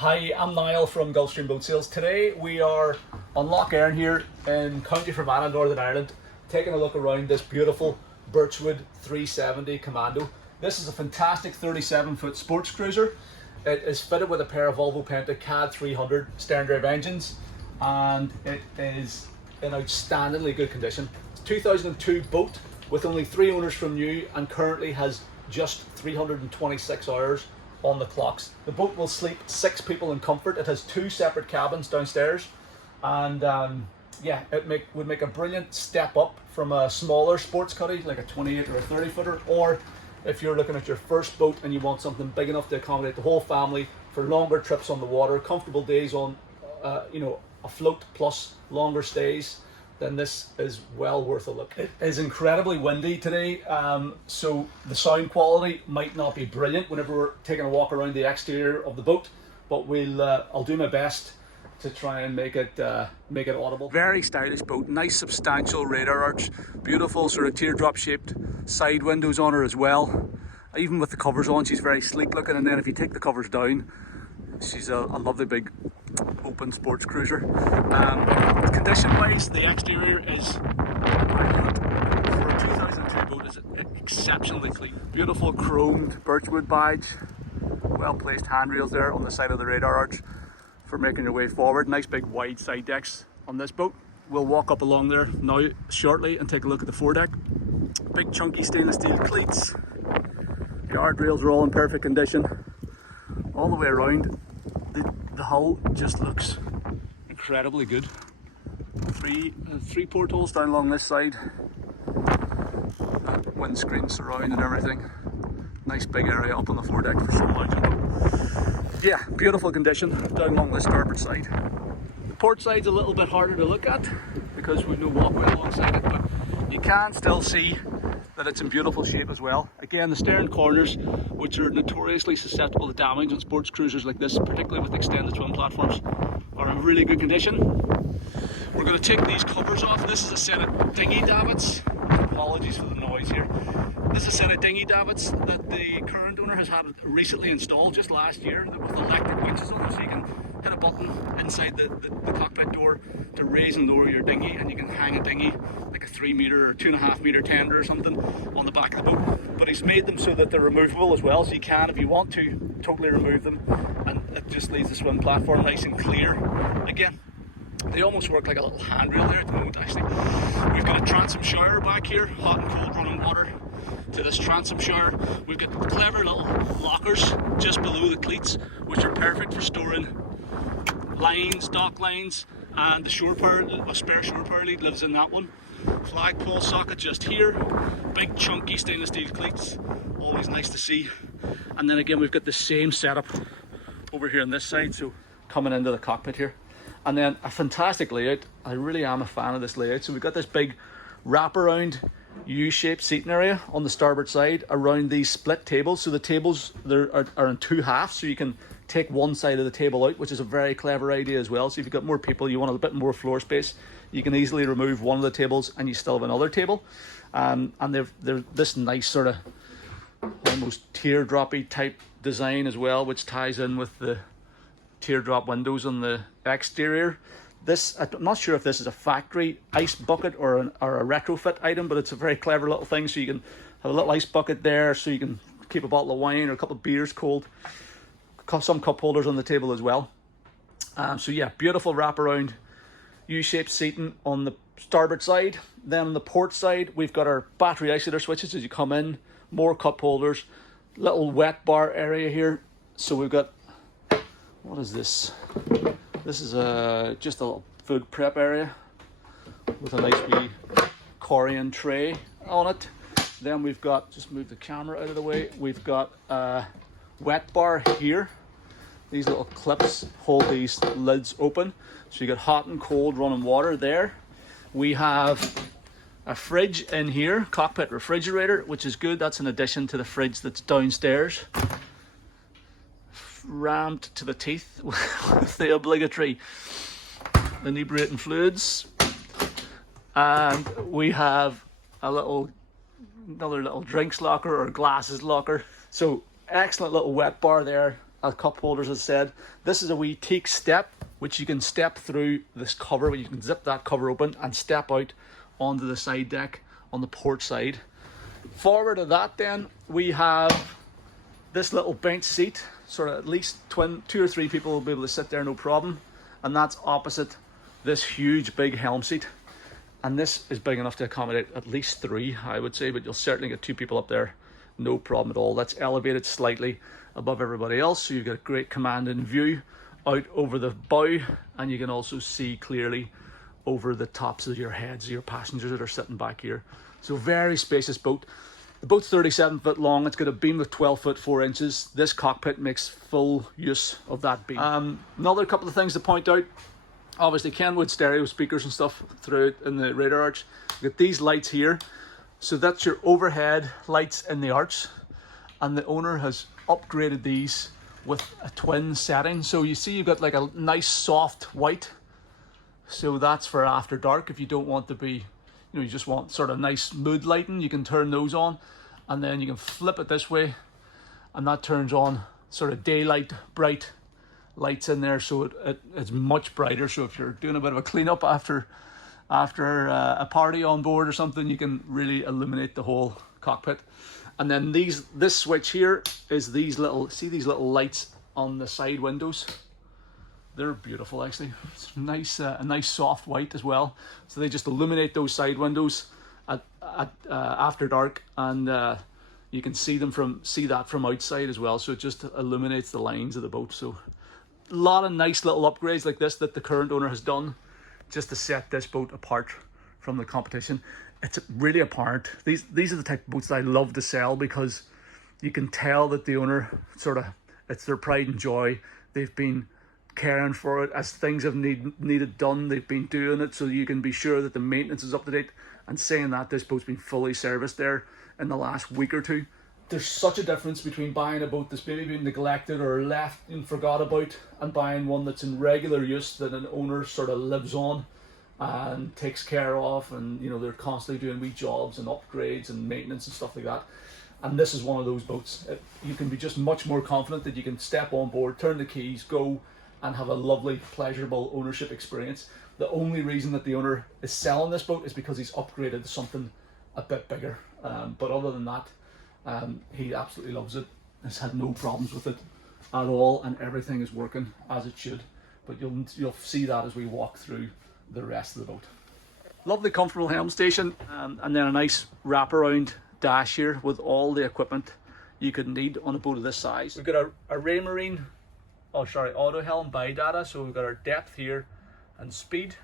Hi, I'm Niall from Gulfstream Boat Sales. Today we are on Loch Erin here in County Fermanagh, Northern Ireland, taking a look around this beautiful Birchwood 370 Commando. This is a fantastic 37-foot sports cruiser. It is fitted with a pair of Volvo Penta KAD300 Sterndrive engines, and it is in outstandingly good condition. It's a 2002 boat with only 3 owners from new and currently has just 326 hours on the clocks. The boat will sleep 6 people in comfort. It has 2 separate cabins downstairs, and yeah, it would make a brilliant step up from a smaller sports cuddy like a 28 or a 30 footer, or if you're looking at your first boat and you want something big enough to accommodate the whole family for longer trips on the water, comfortable days on a float plus longer stays, then this is well worth a look. It is incredibly windy today, so the sound quality might not be brilliant whenever we're taking a walk around the exterior of the boat, but I'll do my best to try and make it audible. Very stylish boat, nice substantial radar arch, beautiful sort of teardrop shaped side windows on her as well. Even with the covers on, she's very sleek looking, and then if you take the covers down, she's a lovely big open sports cruiser. Condition wise, the exterior is immaculate. For a 2002 boat, is exceptionally clean. Beautiful chromed Birchwood badge, well placed handrails there on the side of the radar arch for making your way forward. Nice big wide side decks on this boat. We'll walk up along there now shortly and take a look at the foredeck. Big chunky stainless steel cleats. Yard rails are all in perfect condition. All the way around, the hull just looks incredibly good. Three portholes down along this side. Windscreen surround and everything. Nice big area up on the foredeck for some lounging. Yeah, beautiful condition down along the starboard side. The port side's a little bit harder to look at because we've no walkway alongside it, but you can still see that it's in beautiful shape as well. Again, the stern corners, which are notoriously susceptible to damage on sports cruisers like this, particularly with extended twin platforms, are in really good condition. We're going to take these covers off. This is a set of dinghy davits. Apologies for the noise here. This is a set of dinghy davits that the current owner has had recently installed just last year with electric winches on them, so you can hit a button inside the cockpit door to raise and lower your dinghy, and you can hang a dinghy like a 3 meter or 2.5 meter tender or something on the back of the boat. But he's made them so that they're removable as well, so you can, if you want to, totally remove them, and it just leaves the swim platform nice and clear. Again, they almost work like a little handrail there at the moment actually. We've got a transom shower back here, hot and cold running water to this transom shower. We've got clever little lockers just below the cleats, which are perfect for storing lines, dock lines, and the shore power, a spare shore power lead lives in that one. Flagpole socket just here, big chunky stainless steel cleats, always nice to see. And then again, we've got the same setup over here on this side, so coming into the cockpit here. And then a fantastic layout. I really am a fan of this layout. So we've got this big wraparound U-shaped seating area on the starboard side around these split tables. So the tables are in 2 halves, so you can take one side of the table out, which is a very clever idea as well. So if you've got more people, you want a bit more floor space, you can easily remove one of the tables and you still have another table. And they're this nice sort of almost teardroppy type design as well, which ties in with the teardrop windows on the exterior. This, I'm not sure if this is a factory ice bucket or a retrofit item, but it's a very clever little thing. So you can have a little ice bucket there, so you can keep a bottle of wine or a couple of beers cold. Some cup holders on the table as well. So yeah, beautiful wraparound U-shaped seating on the starboard side. Then on the port side, we've got our battery isolator switches as you come in, more cup holders, little wet bar area here. So we've got, what is this? This is just a little food prep area with a nice wee Corian tray on it. Then we've got, just move the camera out of the way, we've got a wet bar here. These little clips hold these lids open, so you get hot and cold running water there. We have a fridge in here, cockpit refrigerator, which is good. That's in addition to the fridge that's downstairs, rammed to the teeth with the obligatory inebriating fluids. And we have another little drinks locker or glasses locker. So excellent little wet bar there cup holders, as I said. This is a wee teak step, which you can step through this cover, you can zip that cover open and step out onto the side deck on the port side. Forward of that then, we have this little bench seat, sort of at least 2 or 3 people will be able to sit there no problem. And that's opposite this huge big helm seat. And this is big enough to accommodate at least 3, I would say, but you'll certainly get 2 people up there, no problem at all. That's elevated slightly above everybody else, so you've got a great commanding view out over the bow, and you can also see clearly over the tops of your heads of your passengers that are sitting back here. So very spacious boat. The boat's 37 foot long. It's got a beam of 12 foot 4 inches. This cockpit makes full use of that beam. Another couple of things to point out. Obviously Kenwood stereo speakers and stuff throughout in the radar arch. You've got these lights here. So that's your overhead lights in the arch. And the owner has upgraded these with a twin setting. So you see you've got like a nice soft white. So that's for after dark. If you don't want to be, you just want sort of nice mood lighting, you can turn those on, and then you can flip it this way and that turns on sort of daylight bright lights in there, so it's much brighter. So if you're doing a bit of a cleanup after a party on board or something, you can really illuminate the whole cockpit. And then this switch here is these little lights on the side windows. They're beautiful, actually. It's nice, a nice soft white as well. So they just illuminate those side windows at after dark, and you can see that from outside as well. So it just illuminates the lines of the boat. So a lot of nice little upgrades like this that the current owner has done just to set this boat apart from the competition. It's really apparent. These are the type of boats that I love to sell, because you can tell that the owner it's their pride and joy. They've been caring for it as things have needed done. They've been doing it, so you can be sure that the maintenance is up to date. And saying that, this boat's been fully serviced there in the last week or 2. There's such a difference between buying a boat that's maybe been neglected or left and forgot about, and buying one that's in regular use, that an owner sort of lives on and takes care of, and they're constantly doing wee jobs and upgrades and maintenance and stuff like that. And this is one of those boats. You can be just much more confident that you can step on board, turn the keys, go and have a lovely, pleasurable ownership experience. The only reason that the owner is selling this boat is because he's upgraded to something a bit bigger. But other than that, he absolutely loves it. Has had no problems with it at all, and everything is working as it should. But you'll see that as we walk through the rest of the boat. Lovely, comfortable helm station, and then a nice wraparound dash here with all the equipment you could need on a boat of this size. We've got a Raymarine, auto helm by data. So we've got our depth here and speed,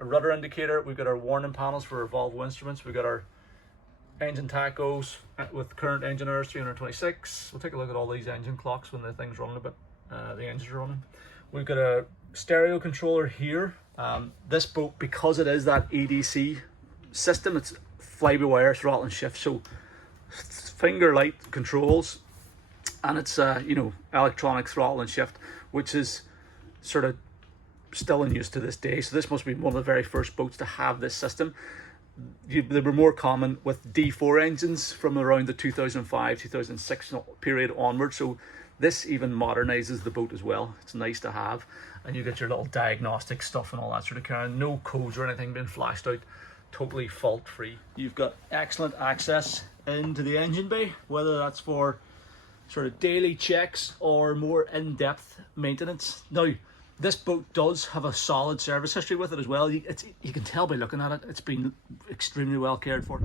a rudder indicator. We've got our warning panels for our Volvo instruments. We've got our engine tachos with current engine hours 326. We'll take a look at all these engine clocks when the thing's running a bit, the engines are running. We've got a stereo controller here. This boat, because it is that EDC system, it's fly-by-wire throttle and shift, so finger light controls, and it's electronic throttle and shift, which is sort of still in use to this day. So this must be one of the very first boats to have this system. They were more common with D4 engines from around the 2005-2006 period onward. So this even modernizes the boat as well. It's nice to have, and you get your little diagnostic stuff and all that sort of kind. No codes or anything being flashed out. Totally fault free. You've got excellent access into the engine bay, whether that's for sort of daily checks or more in-depth maintenance. Now, this boat does have a solid service history with it as well. You can tell by looking at it, it's been extremely well cared for.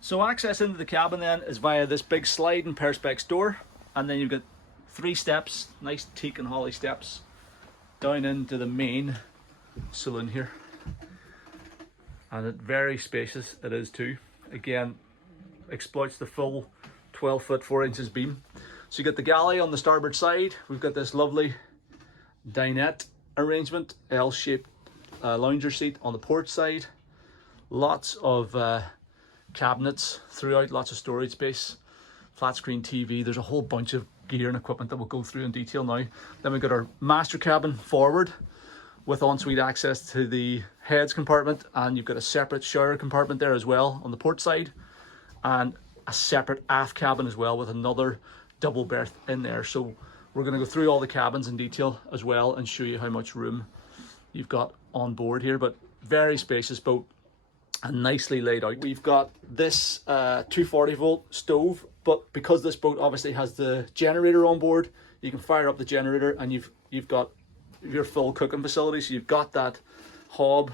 So access into the cabin then is via this big sliding perspex door, and then you've got 3 steps, nice teak and holly steps, down into the main saloon here. And it's very spacious, it is too. Again, exploits the full 12 foot 4 inches beam. So you get the galley on the starboard side. We've got this lovely dinette arrangement, L-shaped lounger seat on the port side. Lots of cabinets throughout, lots of storage space, flat screen TV. There's a whole bunch of gear and equipment that we'll go through in detail now. Then we've got our master cabin forward with ensuite access to the heads compartment, and you've got a separate shower compartment there as well on the port side, and a separate aft cabin as well with another double berth in there. So we're going to go through all the cabins in detail as well and show you how much room you've got on board here. But very spacious boat and nicely laid out. We've got this 240 volt stove, but because this boat obviously has the generator on board, you can fire up the generator and you've got your full cooking facility. So you've got that hob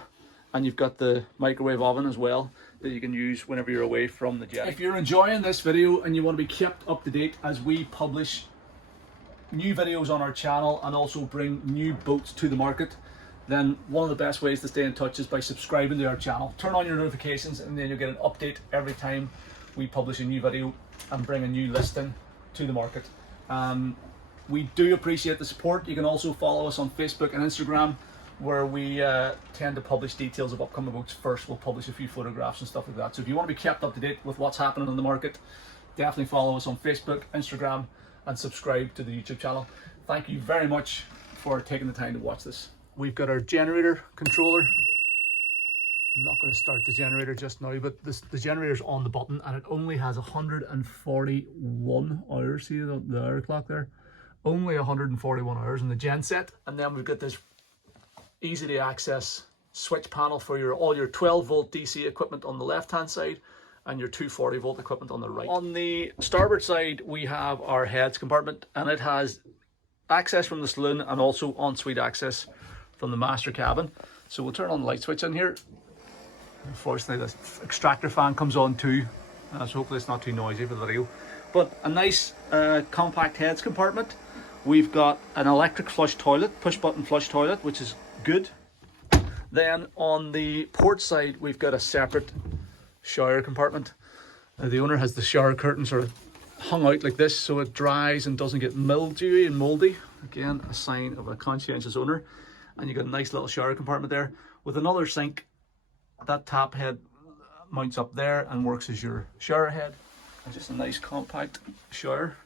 and you've got the microwave oven as well that you can use whenever you're away from the jet. If you're enjoying this video and you want to be kept up to date as we publish new videos on our channel and also bring new boats to the market, then one of the best ways to stay in touch is by subscribing to our channel. Turn on your notifications and then you'll get an update every time we publish a new video and bring a new listing to the market. We do appreciate the support. You can also follow us on Facebook and Instagram, where we tend to publish details of upcoming boats first. We'll publish a few photographs and stuff like that. So if you want to be kept up to date with what's happening in the market, definitely follow us on Facebook, Instagram, and subscribe to the YouTube channel. Thank you very much for taking the time to watch this. We've got our generator controller. I'm not going to start the generator just now, but the generator's on the button and it only has 141 hours. See the hour clock there? Only 141 hours in the gen set. And then we've got this easy to access switch panel for all your 12 volt DC equipment on the left hand side and your 240 volt equipment on the right. On the starboard side we have our heads compartment, and it has access from the saloon and also ensuite access from the master cabin. So we'll turn on the light switch in here. Unfortunately the extractor fan comes on too, so hopefully it's not too noisy for the video. But a nice compact heads compartment. We've got an electric flush toilet, push button flush toilet, which is good. Then on the port side we've got a separate shower compartment. The owner has the shower curtain sort of hung out like this so it dries and doesn't get mildewy and moldy. Again, a sign of a conscientious owner. And you've got a nice little shower compartment there with another sink. That tap head mounts up there and works as your shower head. And just a nice compact shower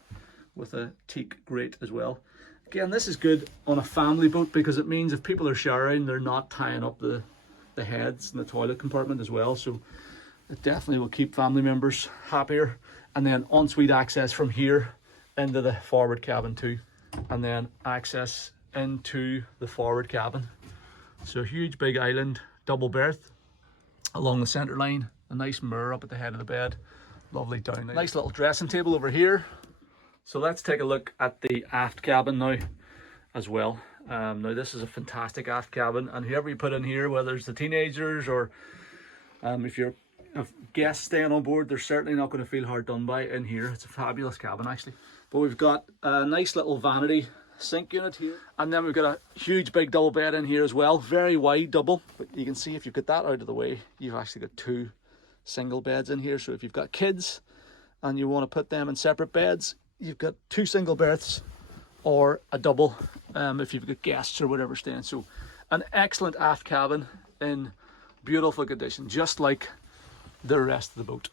with a teak grate as well. Again, this is good on a family boat because it means if people are showering, they're not tying up the heads in the toilet compartment as well. So it definitely will keep family members happier. And then ensuite access from here into the forward cabin too. And then access into the forward cabin. So huge big island double berth along the center line, a nice mirror up at the head of the bed, lovely down there. Nice little dressing table over here. So let's take a look at the aft cabin now as well. Now this is a fantastic aft cabin, and whoever you put in here, whether it's the teenagers or if you're guests staying on board, they're certainly not going to feel hard done by in here. It's a fabulous cabin actually. But we've got a nice little vanity sink unit here, and then we've got a huge big double bed in here as well, very wide double. But you can see if you've got that out of the way, you've actually got two single beds in here. So if you've got kids and you want to put them in separate beds, you've got two single berths or a double if you've got guests or whatever staying. So an excellent aft cabin in beautiful condition, just like the rest of the boat.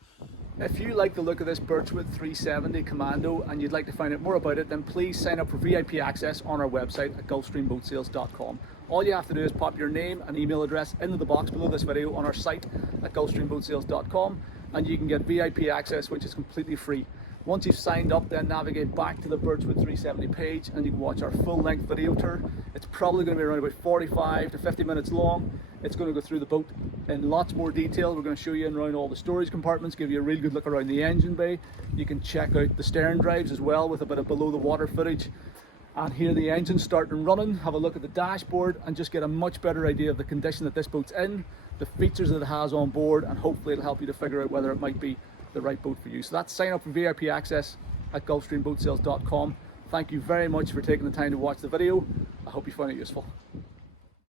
If you like the look of this Birchwood 370 Commando and you'd like to find out more about it, then please sign up for VIP access on our website at gulfstreamboatsales.com. All you have to do is pop your name and email address into the box below this video on our site at gulfstreamboatsales.com, and you can get VIP access, which is completely free. Once you've signed up, then navigate back to the Birchwood 370 page and you can watch our full-length video tour. It's probably going to be around about 45 to 50 minutes long. It's going to go through the boat in lots more detail. We're going to show you around all the storage compartments, give you a real good look around the engine bay. You can check out the sterndrives as well with a bit of below the water footage, and hear the engine starting and running, have a look at the dashboard and just get a much better idea of the condition that this boat's in, the features that it has on board, and hopefully it'll help you to figure out whether it might be the right boat for you. So that's sign up for VIP access at gulfstreamboatsales.com. Thank you very much for taking the time to watch the video. I hope you find it useful.